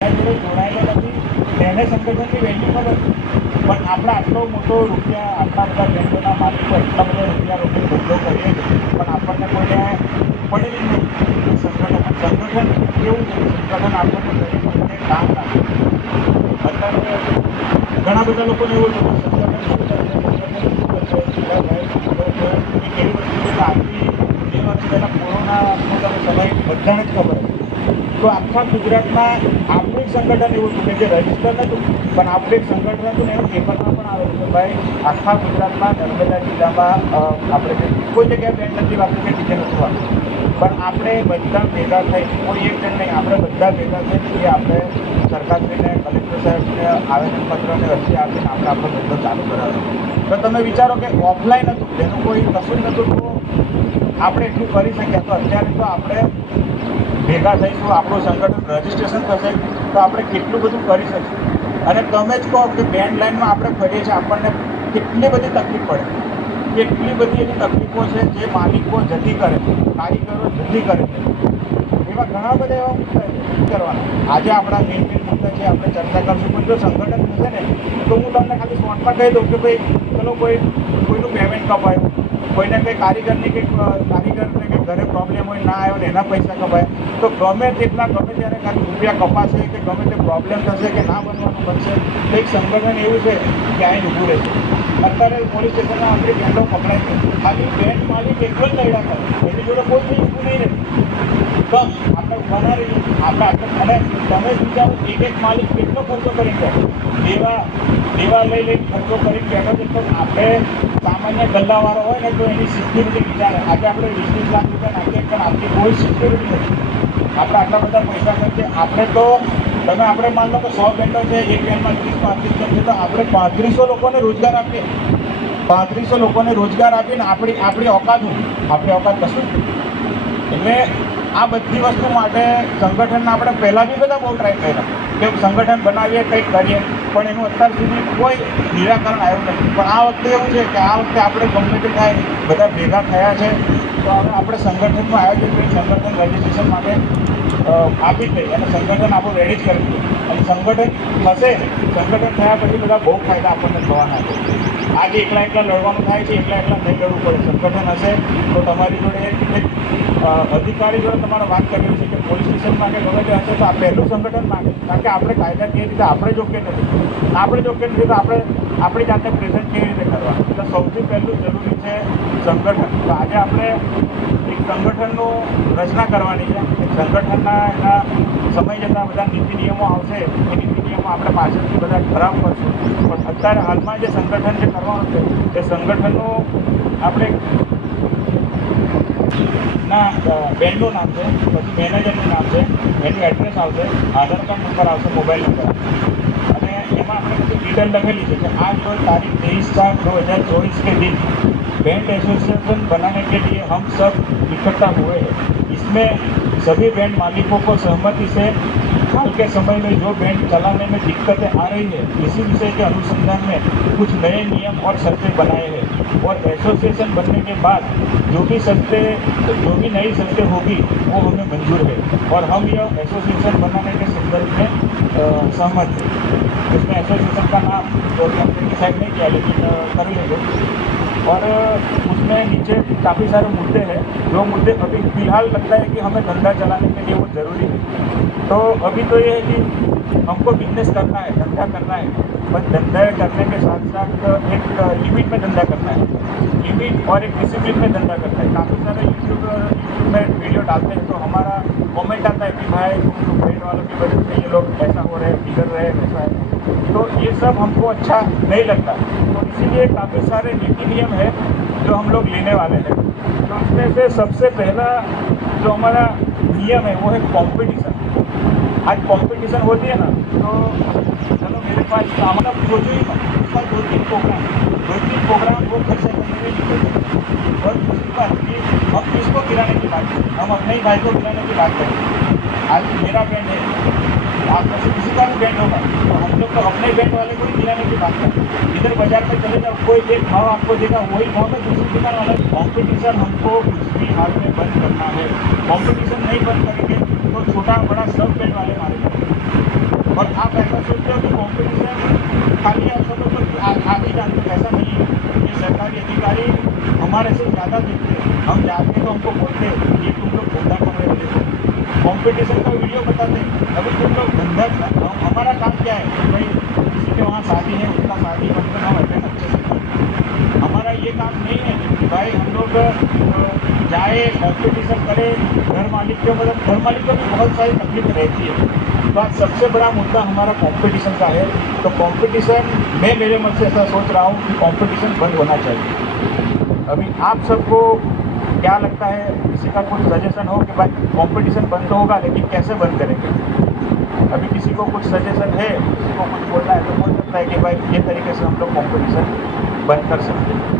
જોડે જોડાયેલા નથી તેને સંગઠનની વેલ્યુ ખબર પણ આપણે આટલો મોટો રૂપિયા આટલા બધા બેંકોના માલિકો એટલા બધા રૂપિયા રોકીને ધંધો કરીએ છીએ પણ આપણને કોઈને પડેલી નહીં. સંગઠન કેવું છે? સંગઠન આપણને દરેક વખતે કામ લાગે. અત્યારે ઘણા બધા લોકોને એવું છે કે સંગઠન શું કરે છે, સંગઠન શું કરશે, કેવી વસ્તુ છે. આજથી 2 વર્ષ પહેલાં કોરોનાનો તમે સમય બધાને જ ખબર હતી. તો આખા ગુજરાતમાં આપણું એક સંગઠન એવું હતું કે જે રજિસ્ટર નહોતું પણ આપણું એક સંગઠન હતું ને એનું પેપરમાં પણ આવેલું કે ભાઈ આખા ગુજરાતમાં નર્મદા જિલ્લામાં આપણે કોઈ જગ્યાએ બેન નથી વાપરું કે બીજે નથી વાપરું પણ આપણે બધા ભેગા થઈ કોઈ એક જણ નહીં આપણે બધા ભેગા થઈ એ આપણે સરકારશ્રીને કલેક્ટર સાહેબને આવેદનપત્રને અરજી આપીને આપણે આપણો ધંધો ચાલુ કરાવ્યો. તો તમે વિચારો કે ઓફલાઈન હતું તેનું કોઈ કશું જ નહોતું તો આપણે એટલું કરી શક્યા. તો અત્યારે તો આપણે ભેગા થઈશું, આપણું સંગઠન રજિસ્ટ્રેશન થશે તો આપણે કેટલું બધું કરી શકીશું. અને તમે જ કહો કે બેન્ડ લાઇનમાં આપણે ફરીએ છીએ, આપણને કેટલી બધી તકલીફ પડે, કેટલી બધી એવી તકલીફો છે જે માલિકો જતી કરે છે, કારીગરો જતી કરે છે. એવા ઘણા બધા એવા મુદ્દા છે કરવાના. આજે આપણા મેઇન મુદ્દા છે, આપણે ચર્ચા કરશું. પણ જો સંગઠન થશે ને તો હું તમને ખાલી શોર્ટમાં કહી દઉં કે ભાઈ ચલો કોઈનું પેમેન્ટ કપાયું, કોઈને કંઈ કારીગરને કંઈક ઘરે પ્રોબ્લેમ હોય ના આવ્યો ને એના પૈસા કપાય તો ગમે તેટલા ગમે ત્યારે ખાલી રૂપિયા કપાશે કે ગમે તે પ્રોબ્લેમ થશે કે ના બનવાનું બનશે તો એક સંગઠન એવું છે કે અહીં ઊભું રહેશે. અત્યારે પોલીસ સ્ટેશનમાં આપણી બેન્ડો પકડાય છે, ખાલી બેન્ડ માલિક એટલો જ લડ્યા કરે, એની જોડે કોઈ બી ઊભું નહીં રહે. કમ આપણે ઊભા ના રહીએ. આપણે અને તમે વિચારો એક માલિક કેટલો ખર્ચો કરી બેઠો, દેવા લઈ ખર્ચો કરી બેઠો છે. તો આપણે સામાન્ય ગલ્લાવાળો હોય ને તો એની સિક્યુરિટી વિચારે આજે આપણે 20-20 લાખ રૂપિયા નાખીએ પણ આપણી કોઈ સિક્યુરિટી નથી. આપણે આટલા બધા પૈસા ખર્ચે આપણે તો આપણે માન લો કે 100 બેન્ડો છે, એક બેન્ડમાં 30-35 જણ છે તો આપણે 3500 લોકોને રોજગાર આપીએ. 3500 લોકોને રોજગાર આપીને આપણી ઓકાત કશું. એટલે આ બધી વસ્તુ માટે સંગઠનના આપણે પહેલાં બી બધા બહુ ટ્રાય કર્યા કે સંગઠન બનાવીએ, કંઈક કરીએ પણ એનું અત્યાર સુધી કોઈ નિરાકરણ આવ્યું નથી. પણ આ વખતે એવું છે કે આ વખતે આપણે ગમે તે થાય બધા ભેગા થયા છે તો હવે આપણે સંગઠનનું આયોજન કરી સંગઠન રજિસ્ટ્રેશન માટે આપી દઈએ અને સંગઠન આપણું રેડી જ કરી દઈએ. અને સંગઠન થશે, સંગઠન થયા પછી બધા બહુ ફાયદા આપણને થવાના છે. આજે એકલા લડવાનું થાય છે, એકલા નહીં લડવું પડે. સંગઠન હશે તો તમારી જોડે અધિકારી જોડે તમારે વાત કરવી છે કે પોલીસ સ્ટેશનમાં કે ગમે તે હશે તો આ પહેલું સંગઠન માંગે. કારણ કે આપણે કાયદાકીય રીતે આપણે યોગ્ય નથી તો આપણી જાતે પ્રેઝન્ટ કેવી રીતે કરવા. એટલે સૌથી પહેલું જરૂરી છે સંગઠન. તો આજે આપણે એક સંગઠનનું રચના કરવાની છે. સંગઠનના એના સમય જતાં બધા નીતિ નિયમો આવશે એ નીતિ નિયમો આપણે પાછળથી બધા ખરાબ કરશું. પણ અત્યારે હાલમાં જે સંગઠન જે કરવાનું છે એ સંગઠનનું આપણે બેન્ડનું નામ છે, પછી મેનેજરનું નામ છે, એનું એડ્રેસ આવશે, આધાર કાર્ડ નંબર આવશે, મોબાઈલ નંબર અને એમાં આપણે બધી ડિટેલ લખેલી છે કે आज रोज तारीख 23/4/2024 के दिन बैंड एसोसिएशन बनाने के लिए हम सब इकट्ठा हुए हैं. इसमें सभी बैंड मालिकों को सहमति से हाल के समय में जो बैंड चलाने में दिक्कतें आ रही है इसी विषय के अनुसंधान में कुछ नए नियम और शर्तें बनाए हैं और एसोसिएशन बनने के बाद जो भी नई शर्तें होगी वो हमें मंजूर है और हम यह एसोसिएशन बनाने के संदर्भ में सहमत है. इसमें एसोसिएशन का नाम तो हमने डिसाइड नहीं किया लेकिन कर लेंगे. और उसमें नीचे काफ़ी सारे मुद्दे हैं जो मुद्दे अभी फ़िलहाल लगता है कि हमें धंधा चलाने के लिए वो ज़रूरी है. तो अभी तो ये है कि हमको बिजनेस करना है, धंधा करना है, बस धंधा करने के साथ साथ एक लिमिट में धंधा करना है, लिमिट और एक डिसिप्लिन में धंधा करना है. काफ़ी सारे यूट्यूब में वीडियो डालते हैं तो हमारा कमेंट आता है कि भाई तुम पेड़ वालों की वजह से ये लोग ऐसा हो रहे हैं, बिगड़ रहे हैं, वैसा है. तो ये सब हमको अच्छा नहीं लगता. तो इसीलिए काफ़ी सारे नीति नियम है जो हम लोग लेने वाले हैं. तो उसमें से सबसे पहला जो हमारा नियम है वो है कंपटीशन. आज कंपटीशन होती है ना तो चलो मेरे पास हमारा प्रोजेक्ट उसका 2-3 प्रोग्राम वो खर्चा करने में निकल जाए. और दूसरी बात कि हम किसको गिराने की बात करें, हम अपने ही भाई को गिराने की बात करें. आज मेरा बैंड है, आप में से किसी का भी बैंड होगा तो हम लोग तो अपने बैंड वाले को ही गिराने की बात करें. इधर बाजार में चले जाओ, कोई एक भाव आपको देगा वही भाव में दूसरी दुकान वाला. कॉम्पिटिशन हमको कुछ भी हाल में बंद करना है. कॉम्पिटिशन नहीं बंद करेंगे तो छोटा बड़ा सब बैंड वाले मारेंगे. ऐसा सोचते हो कि कॉम्पिटिशन खाली आप समझ लो आप ही जानते हो, ऐसा नहीं है। ये सरकारी अधिकारी हमारे से ज़्यादा देखते हैं, हम जाते हैं तो हमको बोलते हैं ये तुम लोग धंधा कर रहे हो, देखो कॉम्पिटिशन का वीडियो बताते हैं। अभी तुम लोग धंधा हमारा काम क्या है भाई, किसी के वहाँ शादी है उसका शादी बनकर हम अटेंड अच्छे से करें। हमारा ये काम नहीं है कि भाई हम लोग जाए कॉम्पिटिशन करें। घर मालिक के मतलब घर मालिक को भी बहुत सारी तकलीफ रहती है, तो आज सबसे बड़ा मुद्दा हमारा कंपटीशन का है। तो कंपटीशन मैं मेरे मन से ऐसा सोच रहा हूँ कि कंपटीशन बंद होना चाहिए। अभी आप सबको क्या लगता है, किसी का कुछ सजेशन हो कि भाई कंपटीशन बंद तो होगा लेकिन कैसे बंद करेंगे? अभी किसी को कुछ सजेशन है, किसी को कुछ बोलना है तो बोल सकता है कि भाई ये तरीके से हम लोग कंपटीशन बंद कर सकते हैं।